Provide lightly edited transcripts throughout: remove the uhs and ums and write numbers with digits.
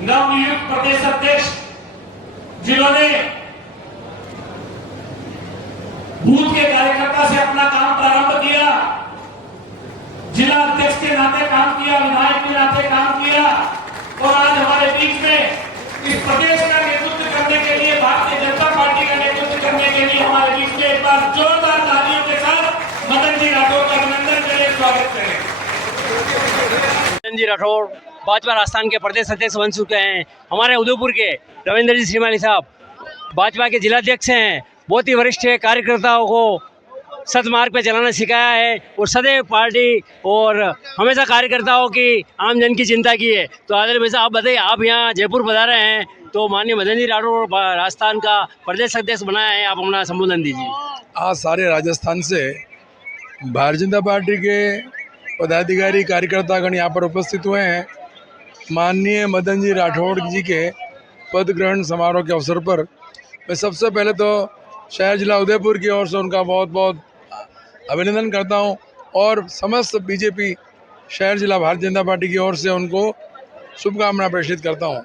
नवनियुक्त प्रदेश अध्यक्ष जिन्होंने बूथ के कार्यकर्ता से अपना काम प्रारंभ किया, जिला अध्यक्ष के नाते काम किया, विधायक के नाते काम किया और आज हमारे बीच में इस प्रदेश का नेतृत्व करने के लिए, भारतीय जनता पार्टी का नेतृत्व करने के लिए हमारे बीच में एक बार जोरदार तालियों के साथ मदन जी राठौर का अभिनंदन करें, स्वागत करें। मदन जी राठौर भाजपा राजस्थान के प्रदेश अध्यक्ष बन चुके हैं। हमारे उदयपुर के रविंद्र जी श्रीमाली साहब भाजपा के जिलाध्यक्ष हैं। बहुत ही वरिष्ठ कार्यकर्ताओं को सदमार्ग पे चलाना सिखाया है और सदैव पार्टी और हमेशा कार्यकर्ताओं की आम जन की चिंता की है। तो आदरणीय भाई साहब, आप बताइए, आप यहाँ जयपुर पधारे हैं तो माननीय मदन जी राठौर राजस्थान का प्रदेश अध्यक्ष बनाया है, आप अपना संबोधन दीजिए। आज सारे राजस्थान से भारतीय जनता पार्टी के पदाधिकारी कार्यकर्तागण यहाँ पर उपस्थित हुए हैं। माननीय मदन जी राठौर जी के पद ग्रहण समारोह के अवसर पर मैं सबसे पहले तो शहर जिला उदयपुर की ओर से उनका बहुत बहुत अभिनंदन करता हूं और समस्त बीजेपी शहर जिला भारतीय जनता पार्टी की ओर से उनको शुभकामना प्रेषित करता हूं।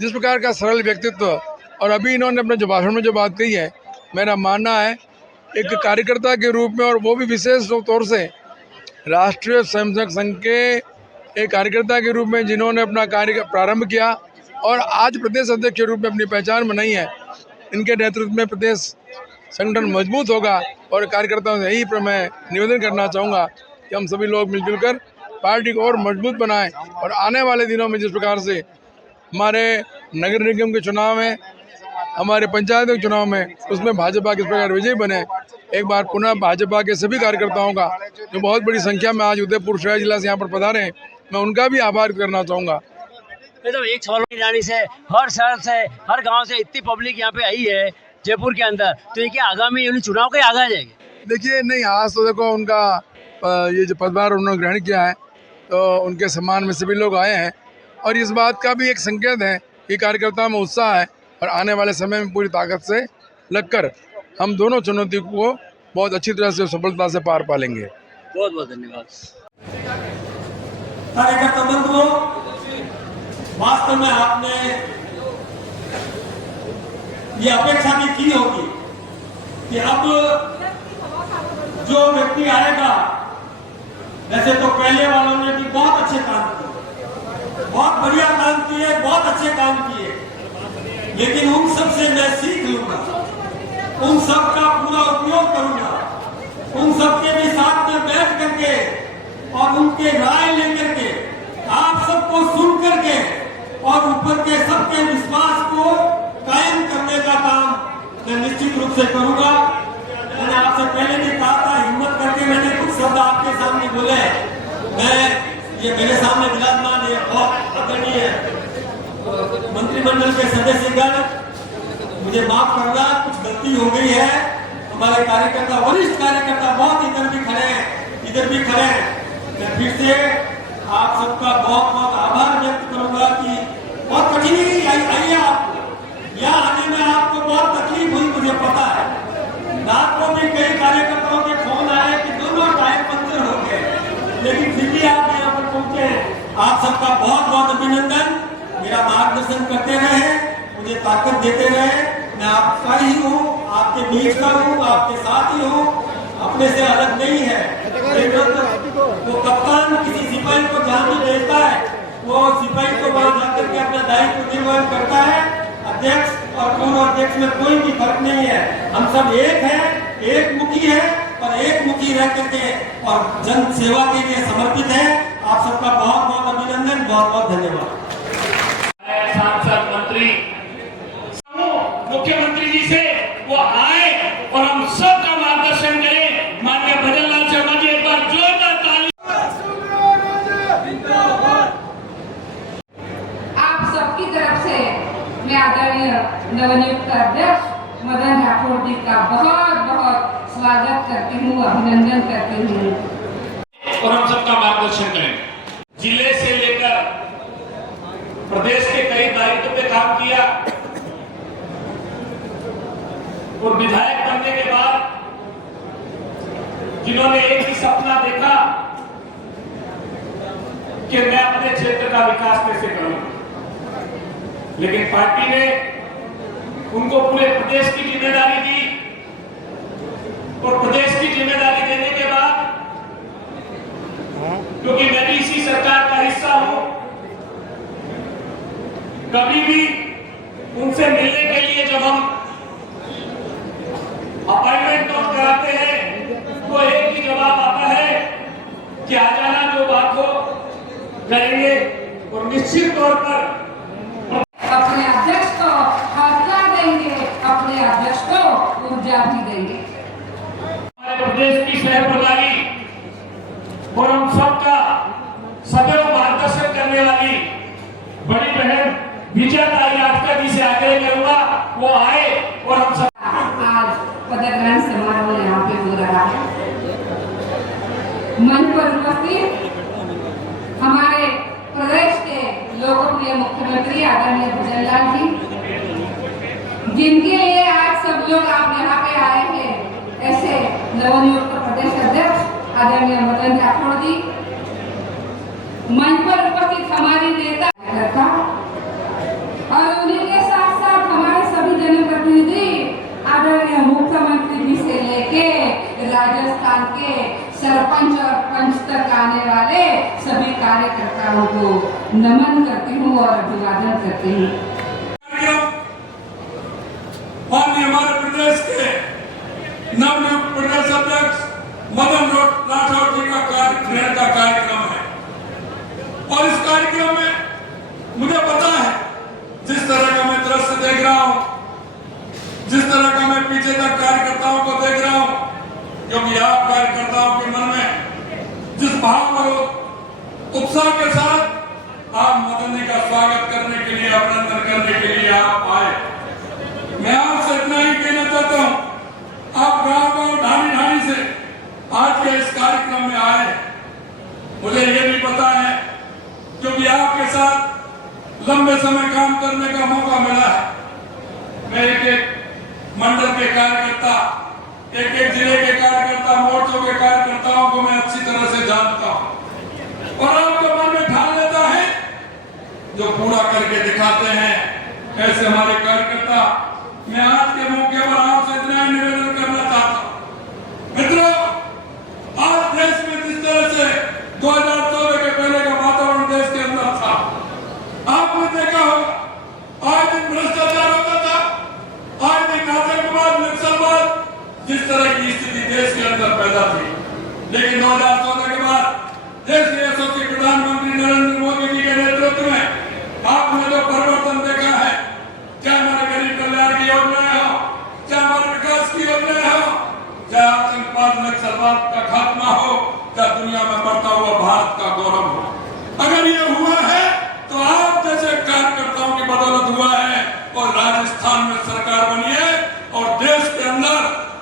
जिस प्रकार का सरल व्यक्तित्व और अभी इन्होंने अपने जो भाषण में जो बात कही है, मेरा मानना है एक कार्यकर्ता के रूप में और वो भी विशेष तौर से राष्ट्रीय स्वयंसेवक संघ के एक कार्यकर्ता के रूप में जिन्होंने अपना कार्य प्रारंभ किया और आज प्रदेश अध्यक्ष के रूप में अपनी पहचान बनाई है। इनके नेतृत्व में प्रदेश संगठन मजबूत होगा और कार्यकर्ताओं से यही मैं निवेदन करना चाहूँगा कि हम सभी लोग मिलजुल कर पार्टी को और मजबूत बनाएं और आने वाले दिनों में जिस प्रकार से हमारे नगर निगम के चुनाव में, हमारे पंचायतों के चुनाव में, उसमें भाजपा किस प्रकार विजयी बने, एक बार पुनः भाजपा के सभी कार्यकर्ताओं का जो बहुत बड़ी संख्या में आज उदयपुर शहर जिला से यहाँ पर पधारे हैं, मैं उनका भी आभार करना चाहूँगा। तो एक सवाल की जानी से हर शहर से, हर गांव से इतनी पब्लिक यहाँ पे आई है जयपुर के अंदर, तो ये क्या आगामी चुनाव के आगे आ जाएगी? देखिए, नहीं, आज तो देखो उनका ये जो पदभार उन्होंने ग्रहण किया है तो उनके सम्मान में सभी लोग आए हैं और इस बात का भी एक संकेत है कि कार्यकर्ताओं में उत्साह है और आने वाले समय में पूरी ताकत से लगकर हम दोनों चुनौती को बहुत अच्छी तरह से सफलता से पार पालेंगे। बहुत बहुत धन्यवाद। कार्यकर्ता बंधुओं, वास्तव में आपने ये अपेक्षा भी की होगी कि अब जो व्यक्ति आएगा, वैसे तो पहले वालों ने भी बहुत अच्छे काम किए, बहुत बढ़िया काम किए, बहुत अच्छे काम किए, लेकिन उन सब से मैं सीख लूंगा, उन सब का पूरा उपयोग करूंगा, उन सबके भी साथ में बैठ करके और उनके राय लेकर के, आप सबको सुन करके और ऊपर के सबके विश्वास को कायम करने का काम मैं निश्चित रूप से करूंगा। मैंने आपसे पहले भी कहा था, हिम्मत करके मैंने कुछ शब्द आपके सामने बोले। मैं ये मेरे सामने विराजमान है बहुत आदरणीय मंत्रिमंडल के सदस्यगण, मुझे माफ करना, कुछ गलती हो गई है। हमारे कार्यकर्ता, वरिष्ठ कार्यकर्ता बहुत इधर भी खड़े हैं, इधर भी खड़े हैं। मैं फिर से आप सबका बहुत बहुत आभार व्यक्त करूंगा कि बहुत कठिनाई आई है आपको, यहाँ आने में आपको बहुत तकलीफ हुई, मुझे पता है। रात को भी कई कार्यकर्ताओं के फोन आए कि दोनों टायर पंचर हो गए, लेकिन फिर भी आप यहाँ पर पहुंचे हैं। आप सबका बहुत बहुत अभिनंदन। मेरा मार्गदर्शन करते रहे, मुझे ताकत देते रहे। मैं आपका ही हूँ, आपके बीच का हूँ, आपके साथ ही हूँ, अपने से अलग नहीं है। वो कप्तान किसी सिपाही को जहाँ भी भेजता है, वो सिपाही को वहां जाकर के अपना दायित्व निर्वहन करता है। अध्यक्ष और पूर्व अध्यक्ष में कोई भी फर्क नहीं है, हम सब एक हैं, एक मुखी है और एक मुखी रह करके और जन सेवा के लिए समर्पित है। आप सबका बहुत बहुत अभिनंदन, बहुत बहुत धन्यवाद। सांसद, मंत्री, मुख्यमंत्री जी से वो आए और हम सबका मार्गदर्शन करें। माननीय भजन लाल शर्मा जी, एक बार जोरदार ताली। आप सबकी तरफ से मैं आदरणीय नवनियुक्त अध्यक्ष मदन राठौर जी का बहुत बहुत स्वागत करती हूँ, अभिनंदन करती हूँ और हम सबका मार्गदर्शन करें। जिले से लेकर प्रदेश के कई दायित्व पे काम किया और विधायक बनने के बाद जिन्होंने एक ही सपना देखा कि मैं अपने क्षेत्र का विकास कैसे करूं, लेकिन पार्टी ने उनको पूरे प्रदेश की जिम्मेदारी दी और प्रदेश की जिम्मेदारी देने के बाद, क्योंकि मैं भी इसी सरकार का हिस्सा हूं, कभी भी उनसे मिलने के लिए जब हम अपॉइंटमेंट नोट कराते हैं तो एक ही जवाब आता है कि आ जाना, जो बात हो करेंगे। और निश्चित तौर पर अपने अध्यक्ष को हौसला देंगे, अपने अध्यक्ष को ऊर्जा भी देंगे। हमारे प्रदेश की शहर प्रभारी और हम सबका सदैव मार्गदर्शन करने वाली बड़ी बहन विजया ताई राठकर जी से आग्रह करूंगा वो आए और हम सब आज पदक ग्रहण समारोह यहाँ पे हो रहा है। मंच पर उपस्थित हमारे प्रदेश के लोकप्रिय मुख्यमंत्री आदरणीय भजनलाल जी, जिनके लिए आज सब लोग आप यहाँ पे आए हैं, ऐसे नवनियुक्त प्रदेश अध्यक्ष आदरणीय मदन राठौड़ जी, मंच पर उपस्थित हमारी नेता और उन्हीं के साथ साथ हमारे सभी जनप्रतिनिधि आदरणीय मुख्यमंत्री जी से लेके राजस्थान के सरपंच और पंच तक आने वाले सभी कार्यकर्ताओं को नमन करती हूँ और अभिवादन करती हूँ। माननीय हमारे प्रदेश के नवनियुक्त प्रदेश अध्यक्ष मदन राठौड़ जी का कार्यक्रम है और इस कार्यक्रम में मुझे पता है जिस तरह का मैं दृश्य देख रहा हूँ, जिस तरह का मैं पीछे तक कार्यकर्ताओं को देख रहा हूँ, क्योंकि आप कार्यकर्ताओं के मन में जिस भाव और उत्साह के साथ आप मदन जी का स्वागत करने के लिए, अभिनंदन करने के लिए आप आए, मैं आपसे इतना ही कहना चाहता हूँ, आप गांव ढाणी से आज के इस कार्यक्रम में आए। मुझे ये भी पता है क्योंकि आपके साथ लंबे समय काम करने का मौका मिला है। मैं एक मंडल के कार्यकर्ता, एक जिले के कार्यकर्ता, मोर्चों के कार्यकर्ताओं को मैं अच्छी तरह से जानता हूं और आपके मन में ठान लेता है जो पूरा करके दिखाते हैं ऐसे हमारे कार्यकर्ता। मैं आज के मौके पर आपसे इतना ही निवेदन करना चाहता हूं, मित्रों, आज देश में जिस तरह से 2014 के पहले का वातावरण देश के अंदर था, आपने देखा होगा आज दिन भ्रष्टाचार होता था, आज दिन आतंकवाद, नक्सलवाद, जिस तरह की स्थिति देश के अंदर पैदा थी। लेकिन 2014 के बाद देश के यशस्वी प्रधानमंत्री नरेंद्र मोदी जी के नेतृत्व में आपने जो परिवर्तन देखा है, चाहे हमारे गरीब कल्याण की योजनाएं हो, चाहे हमारे विकास की योजनाएं हो, चाहे आतंकवाद, नक्सलवाद का खात्मा हो, चाहे दुनिया में बढ़ता हुआ भारत का गौरव हो, अगर ये हुआ है तो आप जैसे कार्यकर्ताओं की बदौलत हुआ है। और राजस्थान में सरकार बनी है और देश के अंदर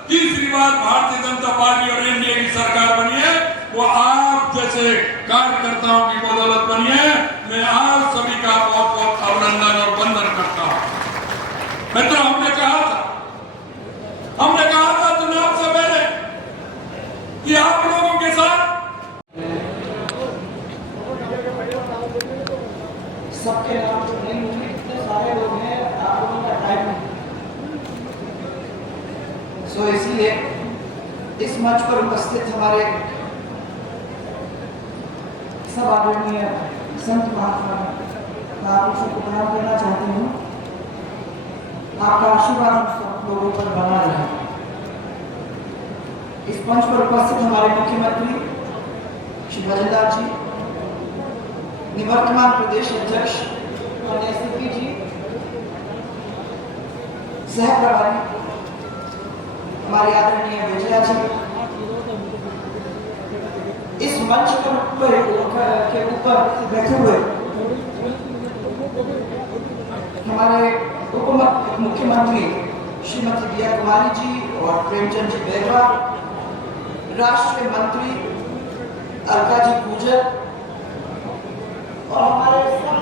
तीसरी बार भारतीय जनता पार्टी और एनडीए की सरकार बनी है, वो आप जैसे कार्यकर्ताओं की बदौलत बनी है। मैं आप सभी का बहुत बहुत अभिनंदन और वंदन करता हूं। मित्रों, हमने कहा था चुनाव से पहले कि आप लोगों के साथ सबके नाम तो नहीं होंगे, इतने सारे लोग हैं, आप लोगों का टाइम नहीं। सो इसलिए इस मंच पर उपस्थित हमारे सब आदरणीय संत महात्मा का आप सबको प्रणाम करना चाहती हूँ। आपका आशीर्वाद सब लोगों पर बना रहे। इस मंच पर उपस्थित हमारे मुख्यमंत्री श्री भजनलाल जी, निवर्तमान प्रदेश अध्यक्ष एसपी जी, सह प्रभारी हमारे आदरणीय विजया जी, इस मंच के ऊपर बैठे हुए हमारे उप मुख्यमंत्री श्रीमती विजया कुमारी जी और प्रेमचंद जी बैरवा, राष्ट्रीय मंत्री अलका जी गुजर और हमारे सब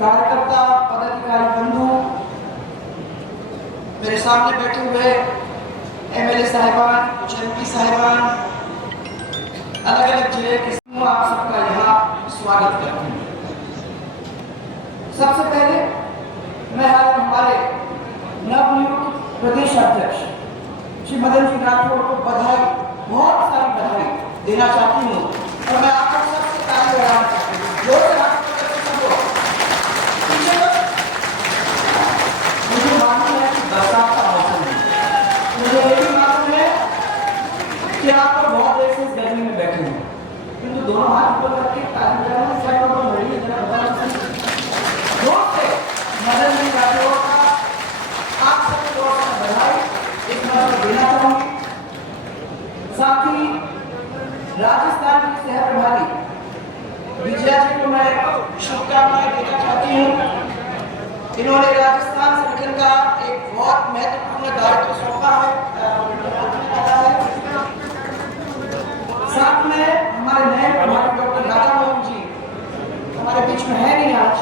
कार्यकर्ता पदाधिकारी बंधु, मेरे सामने बैठे हुए एमएलए साहिबान, एमपी साहिबान, अलग अलग जिले के, आप सबका यहाँ स्वागत करते हैं। सबसे पहले मैं आज हमारे नवनियुक्त प्रदेश अध्यक्ष श्री मदन जी राठौड़ को बधाई, बहुत सारी बधाई देना चाहती हूँ और मैं आप सबसे ताली बजाना चाहती हूँ। जोर से हाथ सबको। मुझे मालूम है कि बरसात का मौसम है, मुझे ये भी मालूम है कि आप लोग बहुत देर से इस गर्मी में बैठे हैं, किंतु दोनों हाथ ऊपर करके ताली बजाना सब लोगों को बड़ी जरा बड़ा जोर से मदन जी राठौड़ का आप सबको जोर से बधाई इस मौके पर देना चाहूंगी। साथ ही राजस्थान की सह प्रभारी विजया जी को मैं शुभकामनाएं देना चाहती हूँ। इन्होंने राजस्थान संगठन का एक बहुत महत्वपूर्ण दायित्व सौंपा है। साथ में हमारे नए प्रभारी डॉक्टर राधा मोहन जी हमारे बीच में है नहीं आज।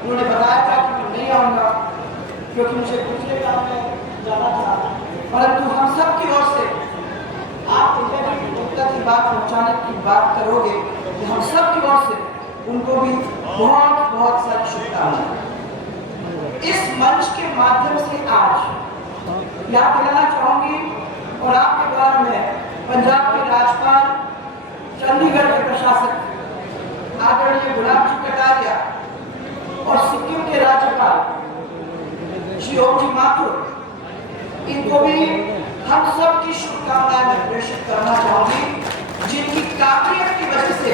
उन्होंने बताया था कि मैं नहीं आऊंगा क्योंकि मुझे दूसरे काम में जाना था, परंतु हम सब की ओर से आप मुद्दा की बात पहुंचाने की बात करोगे कि हम सब की ओर से उनको भी बहुत बहुत सारी शुभकामनाएं। इस मंच के माध्यम से आज याद दिलाना चाहूंगी और आपके द्वारा मैं पंजाब के राज्यपाल, चंडीगढ़ के प्रशासक आदरणीय गुलाब जी कटारिया और सिक्किम के राज्यपाल श्री ओम जी माथुर, इनको भी हम सब की शुभकामनाएं मैं प्रेषित करना चाहूंगी, जिनकी काबिलियत की वजह से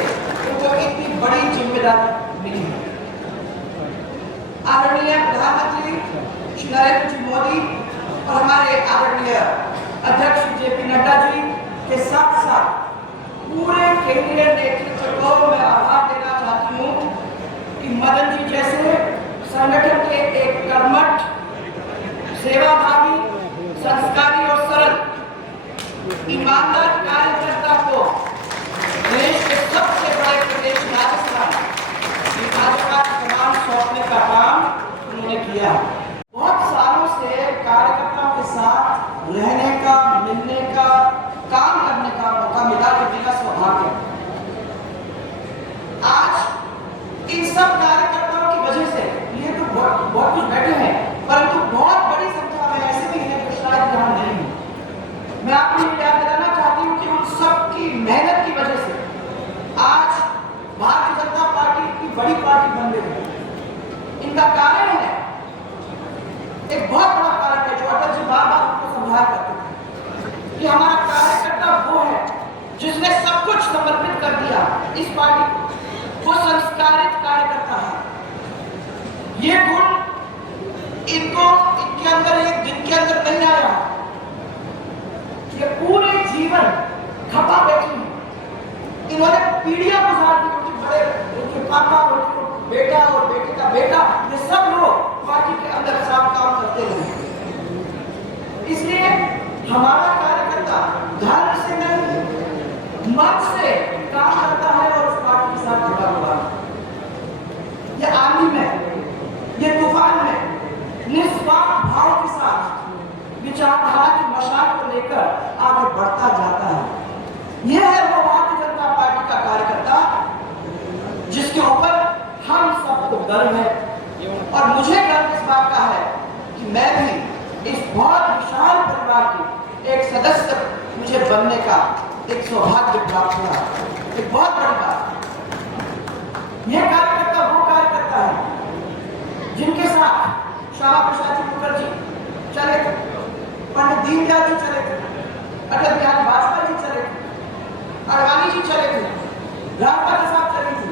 उनको इतनी बड़ी जिम्मेदारी मिली है। आदरणीय प्रधानमंत्री श्री नरेंद्र जी मोदी और हमारे आदरणीय अध्यक्ष जेपी नड्डा जी के साथ साथ पूरे केंद्रीय नेतृत्व को मैं आभार देना चाहती हूँ कि मदन जी जैसे संगठन के एक कर्मठ, सेवाभावी, संस्कारी और सरल ईमानदार कार्यकर्ता को देश के सबसे बड़े प्रदेश राजस्थान भाजपा कमान सौंपने का काम उन्होंने किया। बहुत सालों से कार्यकर्ताओं के साथ रहने का, मिलने का, काम करने का मौका मिला कि मेरा सौभाग्य। आज इन सब कार्यकर्ताओं की वजह से ये तो बहुत कुछ बैठे हैं, परंतु बहुत बड़ी संख्या में ऐसे भी हैं जो शायद यहाँ नहीं है। मैं आपको ये याद दिलाना चाहती हूँ कि उन सब की मेहनत की वजह से आज भारतीय जनता पार्टी की बड़ी पार्टी बन गई है। इनका कारण है, एक बहुत बड़ा कारण है जो अटल जी बार-बार हमको समझाया करते थे कि हमारा कार्यकर्ता वो है जिसने सब कुछ समर्पित कर दिया इस पार्टी को, वो संस्कारित कार्यकर्ता है। ये गुण इनके अंदर एक दिन के अंदर नहीं आया, ये पूरे जीवन खपा बैठी है। इन्होंने पीढ़ियां गुजार दी, उनके पापा, उनके बेटा और बेटे का बेटा, ये सब लोग पार्टी के अंदर सब काम करते रहे। इसलिए हमारा कार्यकर्ता धर्म से नहीं, मन से काम करता है और उस पार्टी के साथ जुड़ा हुआ है। ये आंधी में, ये तूफान में निस्वार्थ भाव के साथ विचारधारा की मशाल को लेकर आगे बढ़ता जाता है। यह है वो भारतीय जनता पार्टी का कार्यकर्ता जिसके ऊपर हम सबको गर्व है। और मुझे गर्व इस बात का है कि मैं भी इस बहुत विशाल परिवार की एक सदस्य मुझे बनने का एक सौभाग्य प्राप्त हुआ। एक बहुत बड़ी बात। यह कार्यकर्ता वो कार्यकर्ता है जिनके साथ श्यामा प्रसाद मुखर्जी चले थे, पंडित दीनदयाल जी चले थे, अटल बिहारी वाजपेयी जी चले थे, अडवाणी जी चले थे, रामपाल साहब चले थे,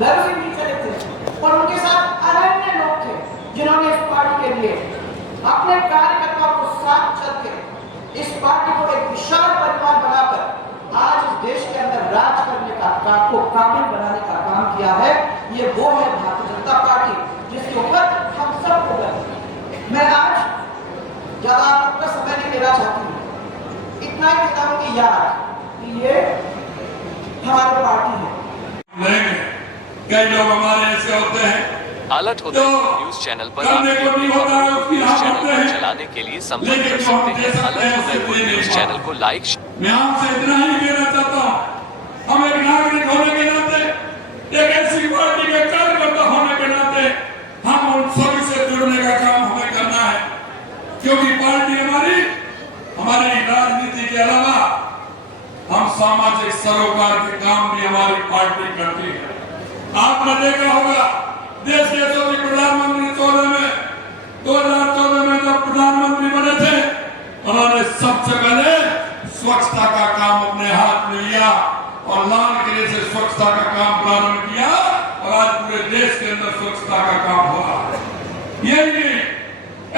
भगत सिंह जी चले थे और उनके साथ अनन्य लोग थे जिन्होंने इस पार्टी के लिए अपने कार्यकर्ताओं को साथ चलकर इस पार्टी को एक विशाल परिवार बनाकर आज इस देश के अंदर राज करने का काम को काबिल बनाने का काम किया है। ये वो है भारतीय जनता पार्टी जिसके ऊपर हम सबको गर्व है। मैं आज ज्यादा आपका समय नहीं लेना चाहती हूँ, इतना ही देता हूँ कि याद कि ये हमारी पार्टी है। कई लोग हमारे ऐसे होते हैं अलर्ट होते हैं न्यूज चैनल पर आप न्यूज चैनल को चलाने के लिए संपर्क कर सकते हैं। अलर्ट उदयपुर न्यूज चैनल को लाइक। मैं आपसे इतना ही कहना चाहता हूँ, हम एक नागरिक होने के नाते, एक ऐसी पार्टी के कार्यकर्ता होने के नाते हम उन सभी से जुड़ने का काम सरोकार के काम भी हमारी पार्टी करती है। आपने देखा होगा देश के यशस्वी प्रधानमंत्री 2014 में जब प्रधानमंत्री बने थे, उन्होंने सबसे पहले स्वच्छता का काम अपने हाथ में लिया और लाल किले से स्वच्छता का काम प्रारंभ किया और आज पूरे देश के अंदर स्वच्छता का काम हो रहा है। यही नहीं,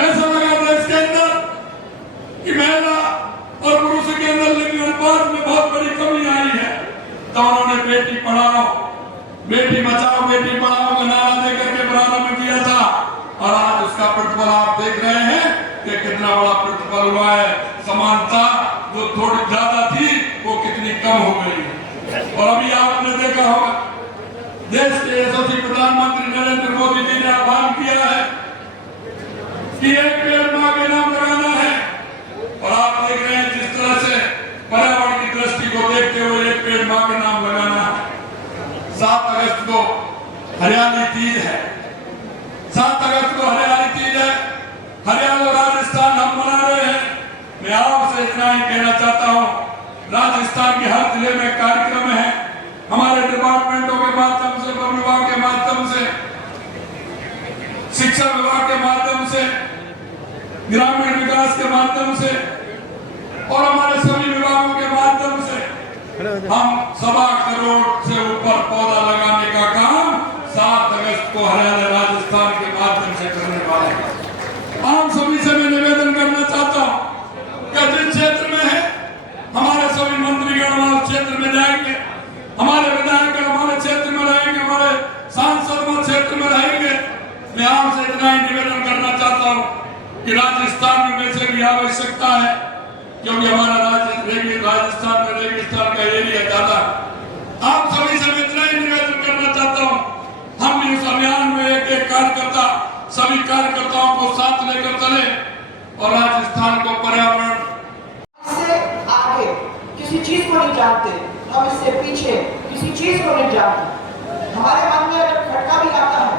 ऐसा लगा था इसके अंदर कि महिला और पुरुष के अंदर लिंग अनुपात में बहुत बड़ी कमी आई है, तो उन्होंने बेटी पढ़ाओ बेटी बचाओ बेटी पढ़ाओ का नारा देकर के प्रारंभ किया था और आज उसका प्रतिफल आप देख रहे हैं कि कितना बड़ा प्रतिफल हुआ है। समानता जो थोड़ी ज्यादा थी वो कितनी कम हो गई है। और अभी आपने देखा होगा देश के यशस्वी प्रधानमंत्री नरेंद्र मोदी जी ने आह्वान किया है कि एक पेड़ मां के नाम लगाना है और आप देख रहे हैं जिस तरह से पर्यावरण की दृष्टि को देखते हुए एक पेड़ मां के नाम लगाना है। 7 अगस्त को हरियाली तीज है, 7 अगस्त को हरियाली तीज है। हरियाणा और राजस्थान हम मना रहे हैं। मैं आपसे इतना ही कहना चाहता हूँ, राजस्थान के हर जिले में कार्यक्रम है, हमारे डिपार्टमेंटों के माध्यम से, वन विभाग के माध्यम से, शिक्षा विभाग के माध्यम से, ग्रामीण विकास के माध्यम से और हमारे सभी विभागों के माध्यम से हम 1.25 करोड़ से ऊपर पौधा लगाने का काम 7 अगस्त को हरियाणा राजस्थान के माध्यम से करने वाले हैं। आप सभी से मैं निवेदन करना चाहता हूँ कि जिस क्षेत्र में है हमारे सभी मंत्रीगण हमारे क्षेत्र में जाएंगे, हमारे विधायक हमारे क्षेत्र में रहेंगे, हमारे सांसद हमारे क्षेत्र में रहेंगे। मैं आपसे इतना ही निवेदन करना चाहता हूँ कि राजस्थान में से भी आवश्यकता है, क्योंकि हमारा राजस्थान में रेगिस्तान का एरिया ज्यादा है। आप सभी से मैं इतना ही निवेदन करना चाहता हूँ, हम भी इस अभियान में एक कार्यकर्ता सभी कार्यकर्ताओं को साथ लेकर चले और राजस्थान को पर्यावरण से आगे किसी चीज को नहीं जानते, हम इससे पीछे किसी चीज को नहीं जानते। हमारे मन में अगर खटका भी आता है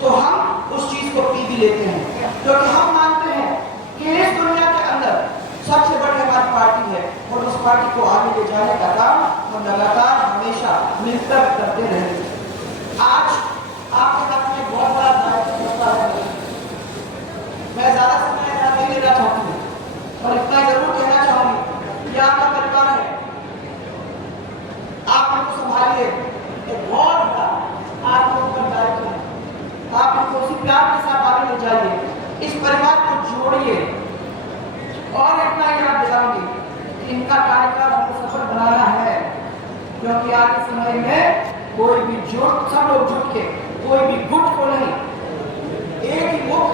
तो हम उस चीज को पी भी लेते हैं, क्योंकि हम मानते हैं कि इस दुनिया के अंदर सबसे बड़ी हमारी पार्टी है और उस पार्टी को आगे ले जाने का काम हम लगातार हमेशा मिलकर करते रहेंगे। आज आपके साथ में बहुत बड़ा दायित्व होता है। मैं ज्यादा समय नहीं लेना चाहती हूँ और इतना जरूर कहना चाहूंगी कि आपका परिवार है, आप उनको संभालिए, एक बहुत बड़ा आपके ऊपर दायित्व है। आप इनको उसी प्यार के साथ आगे ले जाइए, इस परिवार को जोड़िए और इतना याद दिलाऊंगी कि इनका कार्यकाल हमको सफल बनाना है, क्योंकि आज के समय में कोई भी जुट, सब लोग जुट के कोई भी गुट को नहीं, एक ही मुख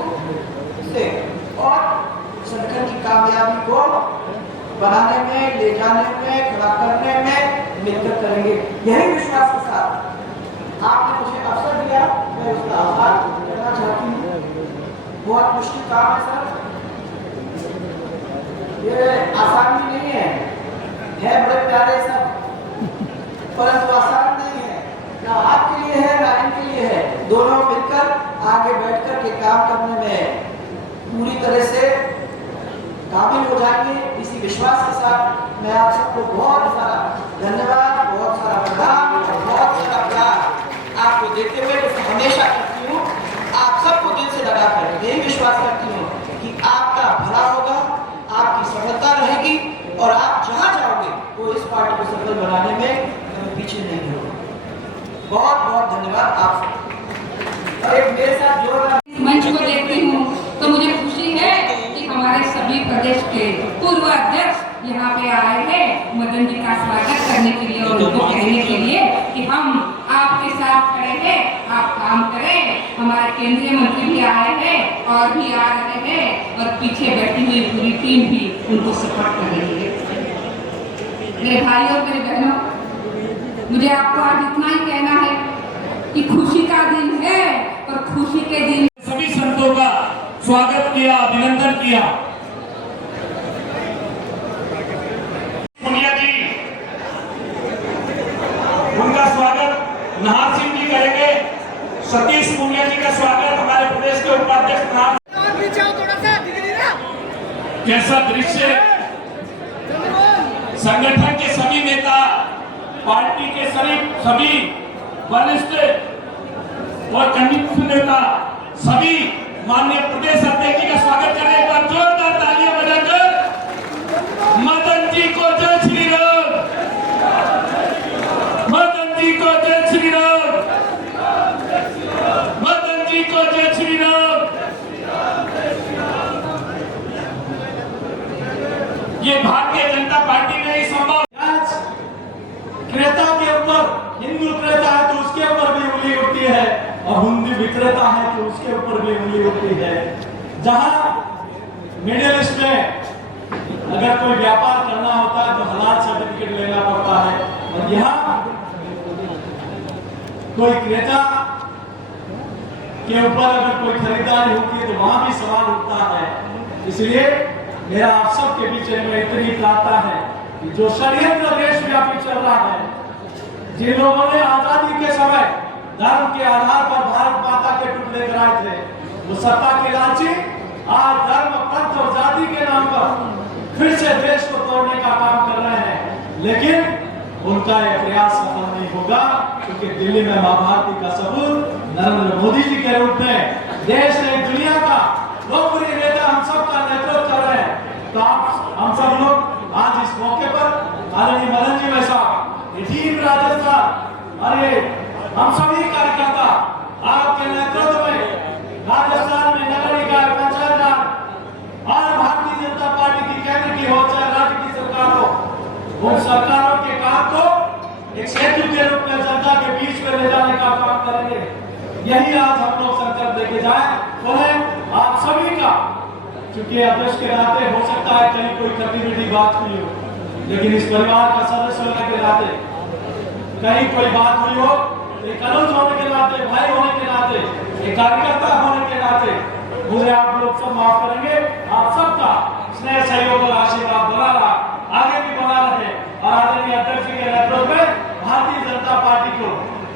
से और संगठन की कामयाबी को बनाने में, ले जाने में, खड़ा करने में मिलकर करेंगे। यही विश्वास के साथ आपने मुझे अवसर दिया, मैं उसका आभार करना चाहती हूँ। बहुत मुश्किल काम है सर, ये आसान भी नहीं है बड़े प्यारे सब, परंतु आसान नहीं है, ना आपके लिए है ना इनके लिए है। दोनों मिलकर आगे बैठकर के काम करने में पूरी तरह से काबिल हो जाएंगे। इसी विश्वास के साथ मैं आप सबको बहुत सारा धन्यवाद, बहुत सारा प्रणाम, बहुत सारा प्यार आपको देते हुए हमेशा करती हूँ। आप सबको दिल से लगाकर यही विश्वास करती हूँ कि आपका भला होगा, आपकी सफलता रहेगी और आप जहाँ जाओगे वो इस पार्टी को सफल बनाने में कभी पीछे नहीं होगा। बहुत बहुत धन्यवाद आप सबको। और एक मेरे साथ जोड़ मंच को देखती हूँ तो मुझे खुशी है कि हमारे सभी प्रदेश के पूर्व अध्यक्ष यहाँ पे आए हैं मदन जी का स्वागत करने के लिए और उनको कहने के लिए कि हम आपके साथ खड़े हैं, आप काम करें। हमारे केंद्रीय मंत्री भी आए हैं और भी आ रहे हैं और पीछे बैठी हुई पूरी टीम भी उनको सपोर्ट कर रही है। मेरे भाइयों, मेरे बहनों, मुझे आपको आज इतना ही कहना है कि खुशी का दिन है और खुशी के दिन सभी संतों का स्वागत किया, अभिनंदन किया। मुनिया जी, उनका स्वागत नाहर सिंह जी करेंगे। सतीश मुनिया जी का स्वागत हमारे प्रदेश के उपाध्यक्ष नाहर। कैसा दृश्य, संगठन के सभी नेता पार्टी के सभी वरिष्ठ और कनिष्ठ नेता सभी माननीय प्रदेश अध्यक्ष जी का स्वागत करें। एक बार जोरदार तालियां बजाकर मदन जी को जय श्री राम, मदन जी को जय श्री राम, मदन जी को जय श्री राम। ये भारतीय जनता पार्टी ने संभव क्रेता के ऊपर हिंदू क्रेता है तो उसके ऊपर भी उंगली उठती है और हिंदू विक्रेता है तो उसके ऊपर भी उंगली उठती है। जहां मिडिल ईस्ट में अगर कोई व्यापार करना होता है तो हलाल सर्टिफिकेट लेना पड़ता है और यहाँ कोई क्रेता के ऊपर अगर कोई खरीदारी होती है तो वहां भी सवाल उठता है। इसलिए मेरा आप सबके बीच में इतनी प्रार्थना है कि जो षड्यंत्र देशव्यापी चल रहा है, जिन लोगों ने आजादी के समय धर्म के आधार पर भारत माता के टुकड़े कराए थे, वो सत्ता के लालची आज धर्म पंथ और जाति के नाम पर फिर से देश को तोड़ने का काम कर रहे हैं। लेकिन उनका यह प्रयास सफल नहीं होगा क्योंकि दिल्ली में मां भारती का सबूत नरेंद्र मोदी जी के रूप में देश ने दुनिया का लोकप्रिय नेता हम सब का नेतृत्व कर रहे हैं। तो हम सब लोग आज इस मौके पर आदरणीय मदन जी भाई साहब, टीम राजस्थान, अरे हम सभी कार्यकर्ता आपके नेतृत्व में राजस्थान में नगर निकाय, पंचायत राज और भारतीय जनता पार्टी की केंद्र की हो चाहे राज्य की सरकार हो, उन सरकारों के काम को एक सेतु के रूप में जनता के बीच में ले जाने का काम करेंगे। यही आज हम लोग संकल्प लेके जाए। बोले आप सभी का, क्योंकि अध्यक्ष के नाते हो सकता है कहीं कोई कभी मीठी बात हुई हो, लेकिन इस परिवार का सदस्य होने के नाते कहीं कोई बात हुई हो, एक अनुज होने के नाते, भाई होने के नाते, एक कार्यकर्ता होने के नाते मुझे आप लोग सब माफ करेंगे। आप सबका स्नेह सहयोग और आशीर्वाद बना रहा, आगे भी बना रहे और आदरणीय अध्यक्ष के नेतृत्व में भारतीय जनता पार्टी को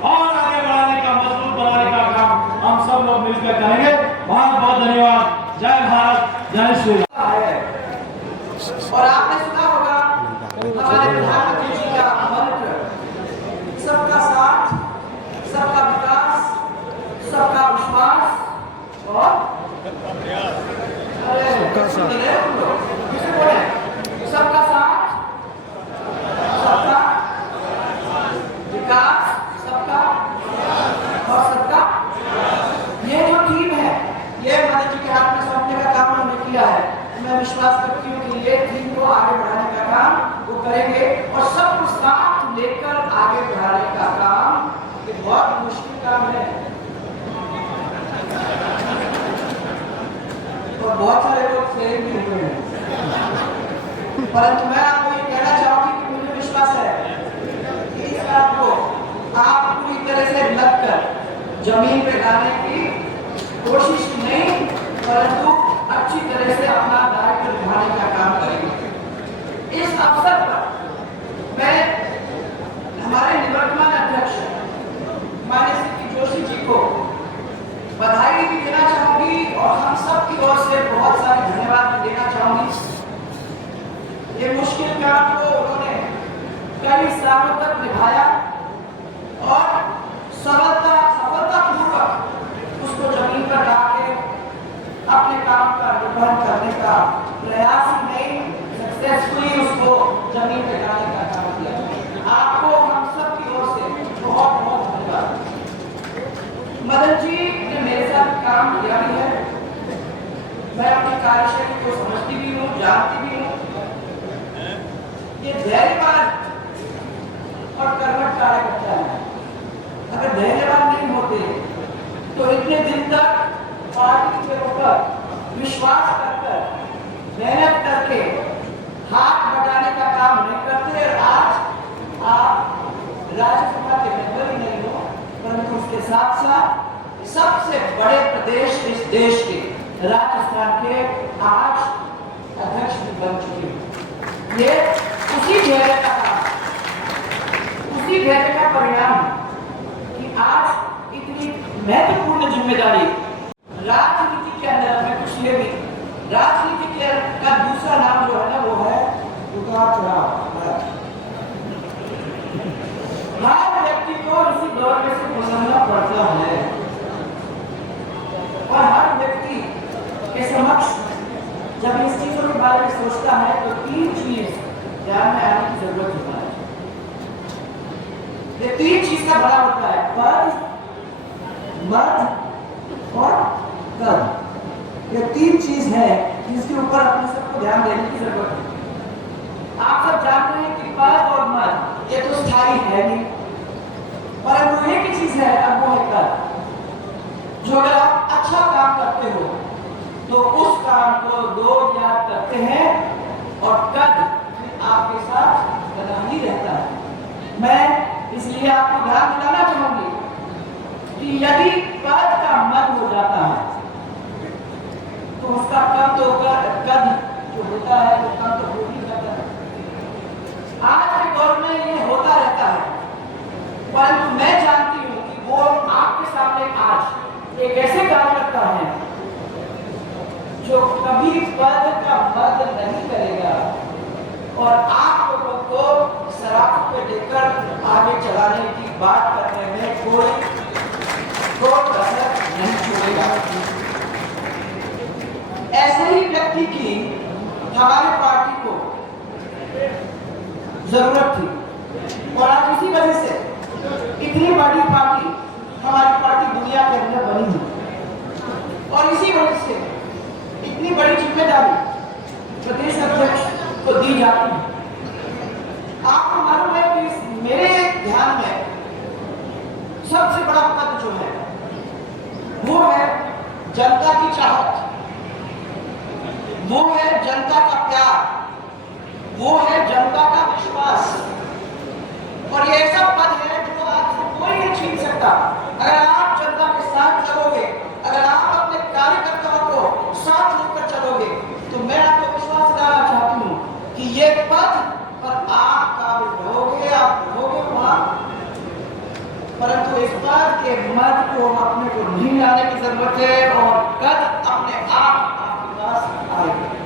और आगे बढ़ाने का, मजबूत बनाने का काम हम सब लोग मिलकर करेंगे। बहुत बहुत धन्यवाद। जय भारत, जय श्री राम। और आपने सुना होगा हमारे प्रधानमंत्री जी का मंत्र, सबका साथ, सबका विकास, सबका विश्वास और सबका साथ, सबका विकास, सबका और सबका, ये जो टीम है ये मदन जी के हाथ में सौंपने का काम उन्होंने किया है। मैं विश्वास करती हूँ कि ये टीम को आगे बढ़ाने का काम वो करेंगे और सबको साथ लेकर आगे बढ़ाने का काम एक बहुत मुश्किल काम है और बहुत सारे लोग फेल भी हुए हैं, परंतु मैं आपको ये कहना चाहूंगी कि मुझे विश्वास है कि इस बात को आप पूरी तरह से लगकर जमीन पे लाने की कोशिश नहीं, परंतु अच्छी तरह से अपना दायित्व निभाने का काम करेंगे। इस अवसर पर मैं हमारे निवर्तमान अध्यक्ष माननीय श्री जोशी जी को बधाई भी देना चाहूंगी और हम सब की ओर से बहुत सारे धन्यवाद भी देना चाहूंगी। ये मुश्किल काम को उन्होंने कई सालों तक निभाया और सफलतापूर्वक उसको जमीन पर लाके अपने काम का निर्वहन करने का प्रयास ही नहीं, सक्सेसफुली उसको जमीन पे लाने का काम किया। आपको हम सब की ओर से बहुत बहुत धन्यवाद। मदन जी ने मेरे साथ काम किया भी है, मैं अपनी कार्यशैली को समझती भी हूँ, जानती भी हूँ। ये धैर्यवान और कर्मठ कार्यकर्ता है। अगर धैर्यवान नहीं होते तो इतने दिन तक पार्टी के ऊपर विश्वास करकर मेहनत करके हाथ बटाने का काम नहीं करते और आज आप राज्यसभा के मेंबर ही नहीं हो, परंतु उसके साथ साथ सबसे बड़े प्रदेश इस देश के राजस्थान के आज अध्यक्ष भी बन चुके हैं। ये उसी धैर्य का काम, उसी धैर्य का परिणाम कि आज इतनी महत्वपूर्ण जिम्मेदारी राजनीति के अंदर में कुछ ये भी राजनीति का दूसरा नाम जो है ना वो है उतार चढ़ाव। सोचता है तो तीन चीज ध्यान में आने की जरूरत होता है। ये तीन चीज का बड़ा होता है, पद, मद और कद। ये तीन चीज है जिसके ऊपर अपने सबको ध्यान देने की जरूरत है। आप सब जानते हैं कि पद और मद ये तो स्थायी है नहीं, परंतु एक ही चीज है, अब वो है कद। जो अगर आप अच्छा काम करते हो तो उस काम को लोग याद करते हैं और कद आपके साथ बना ही रहता है। मैं इसलिए आपको ध्यान दिलाना चाहूंगी कि यदि पद का मद हो जाता है तो उसका कद जो होता है वो कद तो हो ही जाता है। आज के दौर में ये होता रहता है, परंतु मैं जानती हूं कि वो आपके सामने आज एक ऐसे कार्यकर्ता है जो कभी पद का मद नहीं करेगा और आप लोगों को सराफ पे लेकर आगे चलाने की बात करने में कोई कसर नहीं छोड़ेगा। ऐसे ही व्यक्ति की हमारी पार्टी को जरूरत थी और आज इसी वजह से इतनी बड़ी पार्टी हमारी पार्टी दुनिया के अंदर बनी है और इसी वजह से इतनी बड़ी जिम्मेदारी प्रदेश अध्यक्ष को दी जाती है। आपको मालूम है कि मेरे ध्यान में सबसे बड़ा पद जो है वो है जनता की चाहत, वो है जनता का प्यार, वो है जनता का विश्वास। और ये ऐसा पद है जो आपसे कोई नहीं छीन सकता। अगर आप जनता के साथ चलोगे, अगर आप अपने कार्यकर्ताओं को साथ लेकर चलोगे, तो मैं आपको विश्वास दिलाना चाहती हूँ कि ये पद पर आप काबिल रहोगे, आप रहोगे वहां। परंतु इस पद के मद को अपने को नहीं लाने की जरूरत है और कद अपने आप आपके पास आएगा।